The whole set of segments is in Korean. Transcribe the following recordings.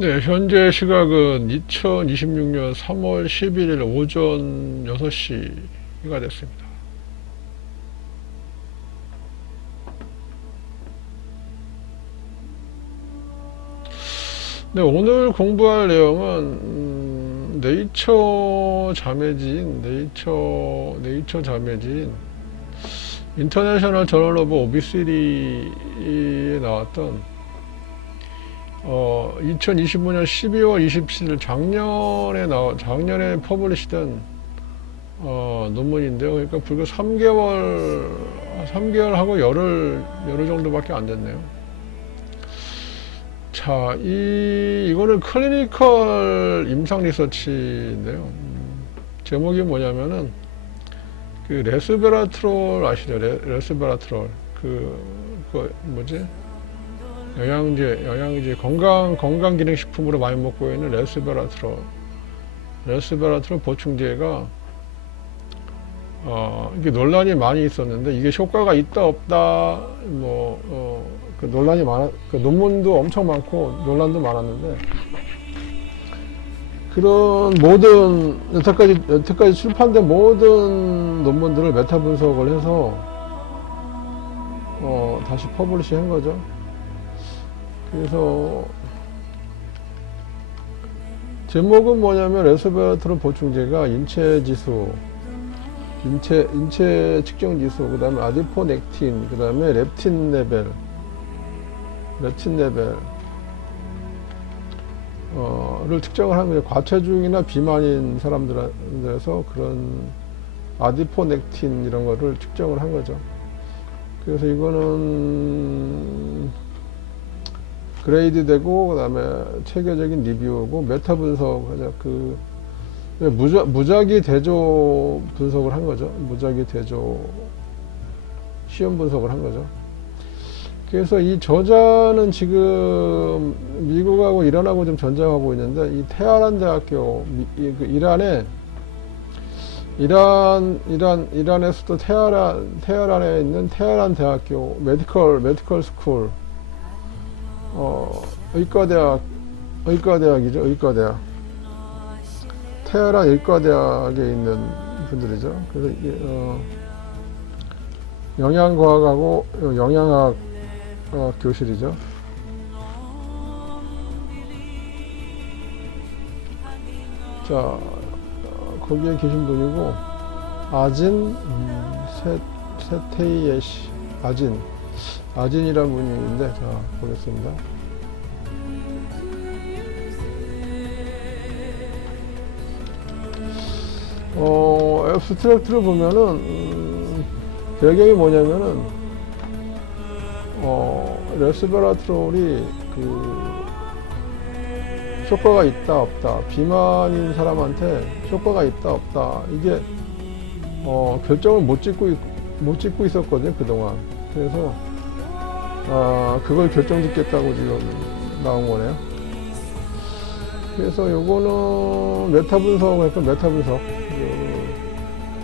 네, 현재 시각은 2026년 3월 11일 오전 6시가 됐습니다. 네, 오늘 공부할 내용은 네이처 자매지인 네이처 자매지인 인터내셔널 저널 오브 오비시리에 나왔던 2025년 12월 27일 작년에 퍼블리시된 논문인데요. 그러니까 불과 3개월하고 열흘 정도밖에 안 됐네요. 자, 이거는 클리니컬 임상 리서치인데요. 제목이 뭐냐면은, 그 레스베라트롤 아시죠? 레스베라트롤. 뭐지? 영양제, 건강기능식품으로 많이 먹고 있는 레스베라트롤 보충제가, 이게 논란이 많이 있었는데, 이게 효과가 있다, 없다, 그 논문도 엄청 많고, 논란도 많았는데, 그런 여태까지 출판된 모든 논문들을 메타 분석을 해서, 다시 퍼블리시 한 거죠. 그래서, 제목은 뭐냐면, 레스베라트롤 보충제가 인체 측정 지수, 그 다음에 아디포넥틴, 그 다음에 렙틴 레벨, 를 측정을 하는 거예요. 과체중이나 비만인 사람들에서 그런 아디포넥틴 이런 거를 측정을 한 거죠. 그래서 이거는 그레이드 되고, 그 다음에 체계적인 리뷰고, 메타 분석하자. 무작위 대조 분석을 한 거죠. 무작위 대조 시험 분석을 한 거죠. 그래서 이 저자는 지금 미국하고 이란하고 좀 전쟁하고 있는데, 이 테헤란 대학교, 이란에서도 테헤란에 있는 테헤란 대학교 메디컬 스쿨, 의과대학이죠. 의과대학. 테헤란 의과대학에 있는 분들이죠. 그래서 영양과학하고 영양학 교실이죠. 자, 거기에 계신 분이고, 아진 세테이에시, 아진이라는 분이 있는데, 자, 보겠습니다. 앱스트랙트를 보면은, 배경이 뭐냐면은, 레스베라트롤이 효과가 있다, 없다. 비만인 사람한테 효과가 있다, 없다. 이게, 결정을 못 짓고 있었거든요, 그동안. 그래서, 그걸 결정 짓겠다고 지금 나온 거네요. 그래서 요거는 메타 분석,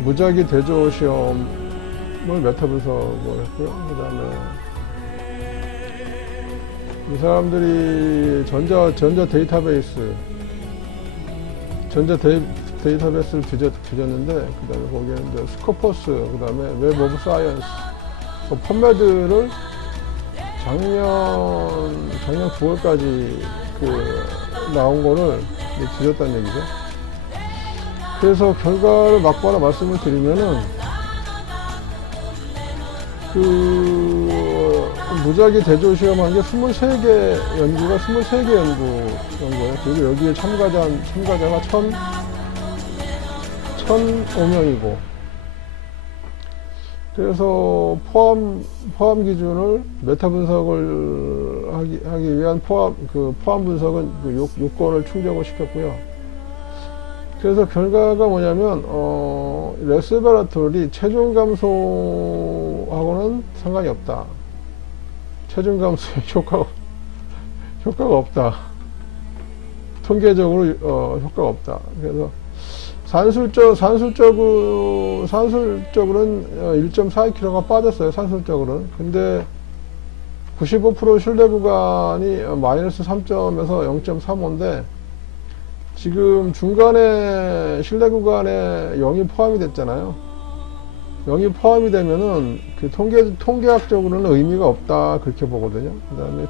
무작위 대조 시험을 메타 분석을 했고요. 그 다음에 이 사람들이 전자 데이터베이스를 뒤졌는데, 그 다음에 거기에 이제 스코퍼스, 그 다음에 웹 오브 사이언스, 펀메드를 작년 9월까지 나온 거를 뒤졌다는 얘기죠. 그래서 결과를 막바로 말씀을 드리면은, 무작위 대조 시험한 게 23개 연구예요. 그리고 여기에 참가자가 1,005명이고, 그래서 포함 기준을 메타 분석을 하기 위한 포함 분석은 요건을 충족을 시켰고요. 그래서 결과가 뭐냐면, 레스베라톨이 체중 감소하고는 상관이 없다. 체중 감소에 효과가 없다. 통계적으로 효과가 없다. 그래서 산술적으로는 1.42kg가 빠졌어요. 산술적으로는. 근데 95% 신뢰 구간이 마이너스 3점에서 0.35인데 지금 중간에 신뢰 구간에 0이 포함이 됐잖아요. 0이 포함이 되면은 그 통계학적으로는 의미가 없다 그렇게 보거든요. 그 다음에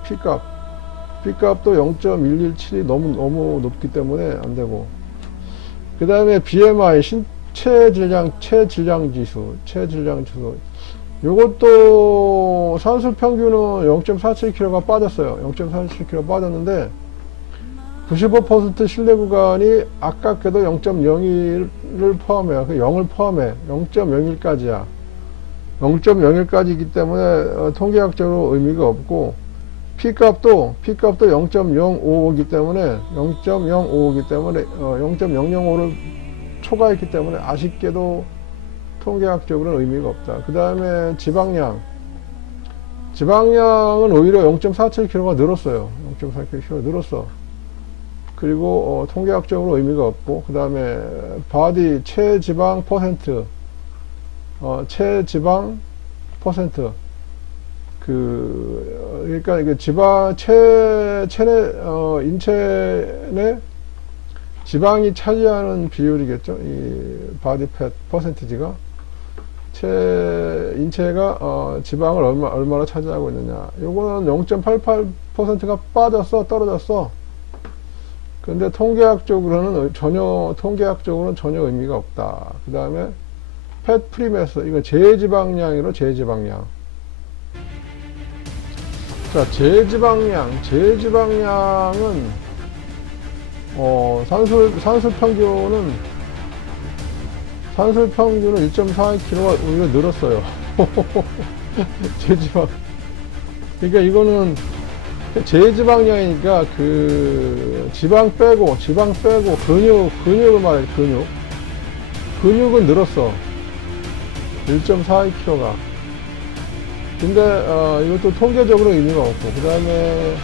P값도 0.117이 너무 높기 때문에 안 되고, 그 다음에 BMI 체질량 지수 요것도 산술 평균은 0.47kg가 빠졌어요. 0.47kg 빠졌는데 95% 신뢰 구간이 아깝게도 0.01을 포함해요. 그 0을 포함해. 0.01까지야. 0.01까지이기 때문에 통계학적으로 의미가 없고, P값도 0.055이기 때문에 0.005를 초과했기 때문에 아쉽게도 통계학적으로는 의미가 없다. 그 다음에 지방량은 오히려 0.47kg가 늘었어요. 0.47kg 늘었어. 그리고 통계학적으로 의미가 없고, 그 다음에 바디 체지방 퍼센트, 그러니까 이게 인체 내 지방이 차지하는 비율이겠죠. 이 바디 팻 퍼센티지가 인체가 지방을 얼마나 차지하고 있느냐. 요거는 0.88%가 떨어졌어. 근데 통계학적으로는 전혀 의미가 없다. 그 다음에 팻 프리매스, 이거 제지방량이로 제지방량. 자, 제지방량은 산술 평균은 1.42kg가 오히려 늘었어요. 제지방. 그러니까 이거는 제지방량이니까 그 지방 빼고 근육을 말해. 근육은 늘었어. 1.42kg가. 근데 이것도 통계적으로 의미가 없고, 그 다음에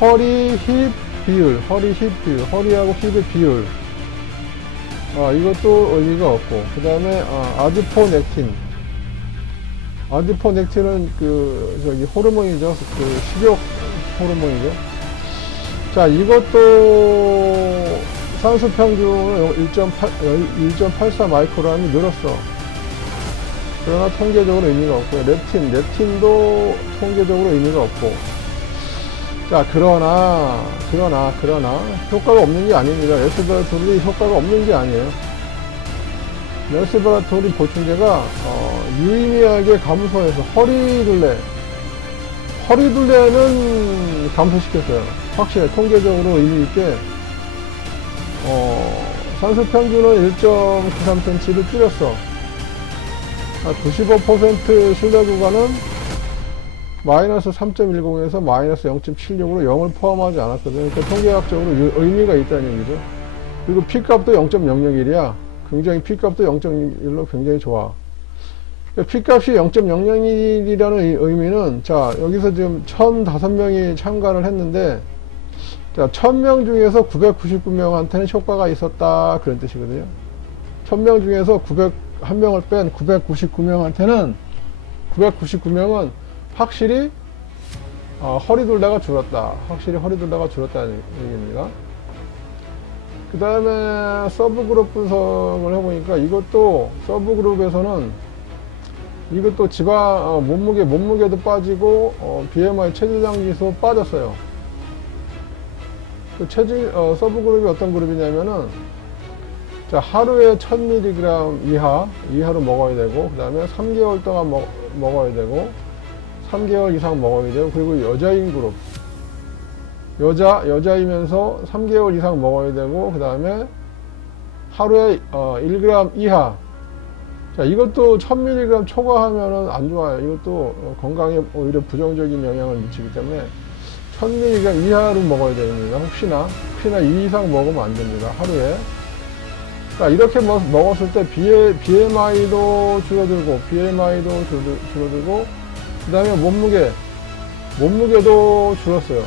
허리 힙 비율, 허리하고 힙의 비율, 이것도 의미가 없고, 그 다음에 아디포넥틴은 호르몬이죠. 그 식욕 호르몬이죠. 자, 이것도 산수 평균은 1.84 마이크로그램이 늘었어. 그러나 통계적으로 의미가 없고요. 렙틴도 통계적으로 의미가 없고. 자, 그러나 효과가 없는 게 아닙니다. 레스베라토리 효과가 없는 게 아니에요. 레스베라토리 보충제가 유의미하게 감소해서 허리둘레는 감소시켰어요. 확실해. 통계적으로 의미 있게 산수 평균은 1.93cm를 줄였어. 95% 신뢰 구간은 마이너스 3.10에서 마이너스 0.76으로 0을 포함하지 않았거든요. 그러니까 통계학적으로 의미가 있다는 얘기죠. 그리고 P값도 0.001이야. 굉장히 P값도 0.1로 굉장히 좋아. 그러니까 P값이 0.001이라는 의미는, 자, 여기서 지금 1005명이 참가를 했는데, 자, 1000명 중에서 999명한테는 효과가 있었다. 그런 뜻이거든요. 1000명 중에서 1명을 뺀 999명한테는, 999명은 확실히 허리둘레가 줄었다. 는 얘기입니다. 그 다음에 서브그룹 분석을 해보니까 이것도 서브그룹에서는 이것도 지방 몸무게도 빠지고 BMI 체질량 지수 빠졌어요. 그 서브그룹이 어떤 그룹이냐면은, 자, 하루에 1000mg 이하로 먹어야 되고, 그 다음에 3개월 동안 먹어야 되고, 3개월 이상 먹어야 되고, 그리고 여자인 그룹. 여자이면서 3개월 이상 먹어야 되고, 그 다음에 하루에 1g 이하. 자, 이것도 1000mg 초과하면은 안 좋아요. 이것도 건강에 오히려 부정적인 영향을 미치기 때문에 1000mg 이하로 먹어야 됩니다. 혹시나 이 이상 먹으면 안 됩니다. 하루에. 자, 이렇게 먹었을 때 BMI도 줄어들고, 그 다음에 몸무게도 줄었어요.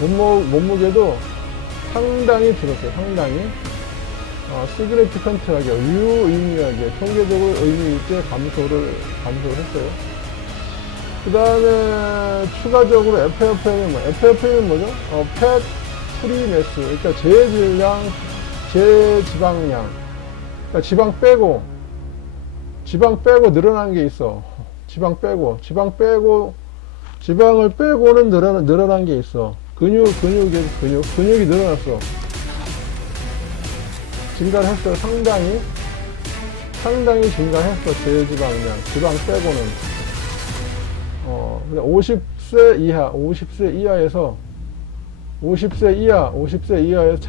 몸무게도 상당히 줄었어요. 시그니피컨트하게, 유의미하게, 통계적으로 의미 있게 감소를 했어요. 그 다음에 추가적으로 FFM이 FFM은 뭐죠? 팻 프리 매스. 그러니까 제질량, 제지방량. 그러니까 지방을 빼고 지방을 빼고는 늘어난 게 있어. 근육이 늘어났어. 증가를 했어. 상당히 증가했어. 제지방량. 지방 빼고는. 근데 50세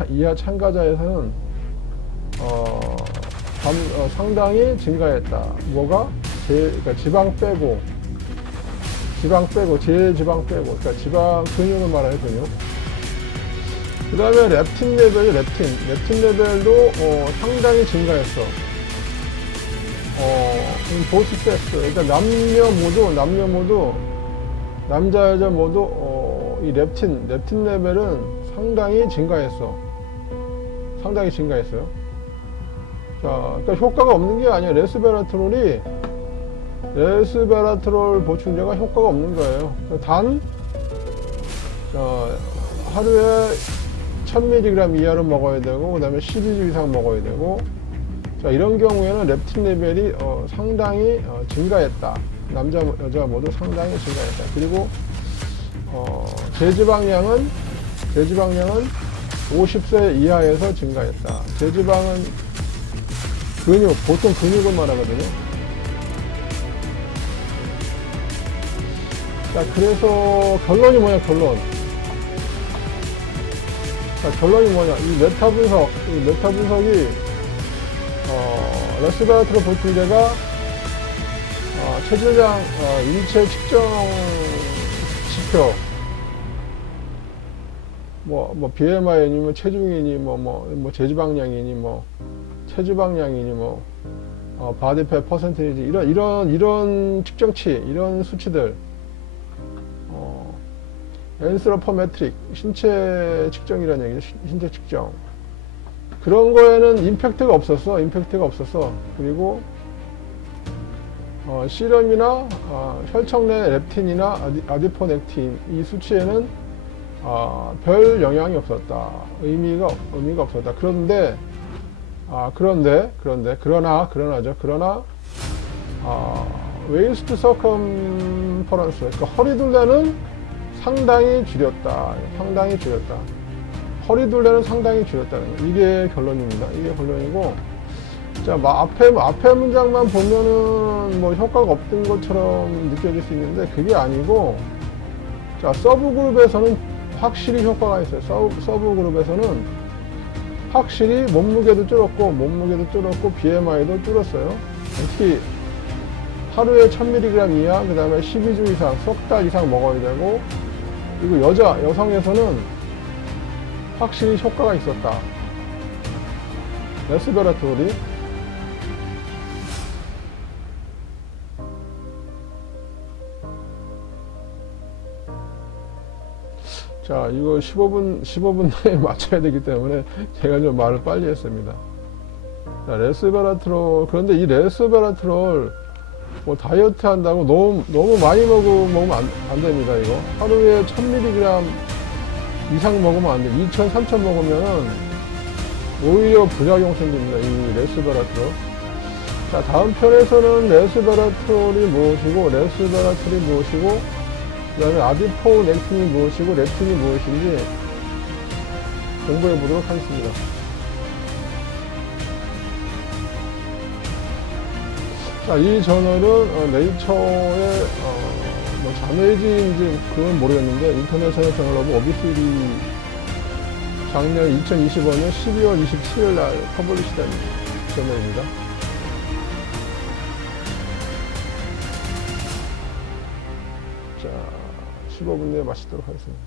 이하 참가자에서는, 상당히 증가했다. 뭐가? 그러니까 지방 빼고, 제지방 빼고, 그러니까 근육을 말하는 근육. 그 다음에 렙틴 레벨도, 상당히 증가했어. 보스 섹스. 그러니까 남녀 모두, 남자, 여자 모두, 이 렙틴 레벨은 상당히 증가했어요. 자, 그러니까 효과가 없는 게 아니야. 레스베라트롤 보충제가 효과가 없는 거예요. 단, 하루에 1000mg 이하로 먹어야 되고, 그 다음에 12주 이상 먹어야 되고, 자, 이런 경우에는 렙틴 레벨이 상당히 증가했다. 남자, 여자 모두 상당히 증가했다. 그리고 제지방량은 50세 이하에서 증가했다. 제지방은 보통 근육을 말하거든요. 자, 그래서 결론이 뭐냐, 자, 결론이 뭐냐. 이 메타 분석이, 레스베라트롤 보충제가, 체질량, 인체 측정 지표, BMI니, 체중이니, 제지방량이니, 체지방량이니, 바디팻 퍼센테이지, 이런 측정치, 이런 수치들, 앤스로퍼메트릭, 신체 측정이라는 얘기죠. 신체 측정. 그런 거에는 임팩트가 없었어. 그리고, 시럼이나, 혈청 내 렙틴이나 아디포넥틴, 이 수치에는, 별 영향이 없었다. 의미가 없었다. 그러나, 웨이스트 서컴퍼런스, 그러니까 허리둘레는 상당히 줄였다. 허리둘레는 상당히 줄였다는 이게 결론입니다. 이게 결론이고, 자, 앞에 문장만 보면은 효과가 없던 것처럼 느껴질 수 있는데 그게 아니고, 자, 서브그룹에서는 확실히 효과가 있어요. 서브그룹에서는 확실히 몸무게도 줄었고 BMI도 줄었어요. 특히 하루에 1000mg 이하, 그 다음에 12주 이상, 석 달 이상 먹어야 되고, 그리고 여성에서는 확실히 효과가 있었다. 레스베라트롤이. 자, 이거 15분 내에 맞춰야 되기 때문에 제가 좀 말을 빨리 했습니다. 자, 레스베라트롤. 그런데 이 레스베라트롤, 다이어트 한다고 너무 많이 먹으면 안 됩니다, 이거. 하루에 1000mg 이상 먹으면 안 돼. 2000, 3000 먹으면은 오히려 부작용 생깁니다, 이 레스베라트롤. 자, 다음 편에서는 레스베라트롤이 무엇이고, 그 다음에 아디포넥틴이 무엇이고, 렙틴이 무엇인지 공부해 보도록 하겠습니다. 자, 이 저널은 네이처의 자매지인지 그건 모르겠는데, 인터내셔널 저널 오브 오비시티 작년 2025년 12월 27일 날 퍼블리시된 저널입니다. 자, 15분 내에 마치도록 하겠습니다.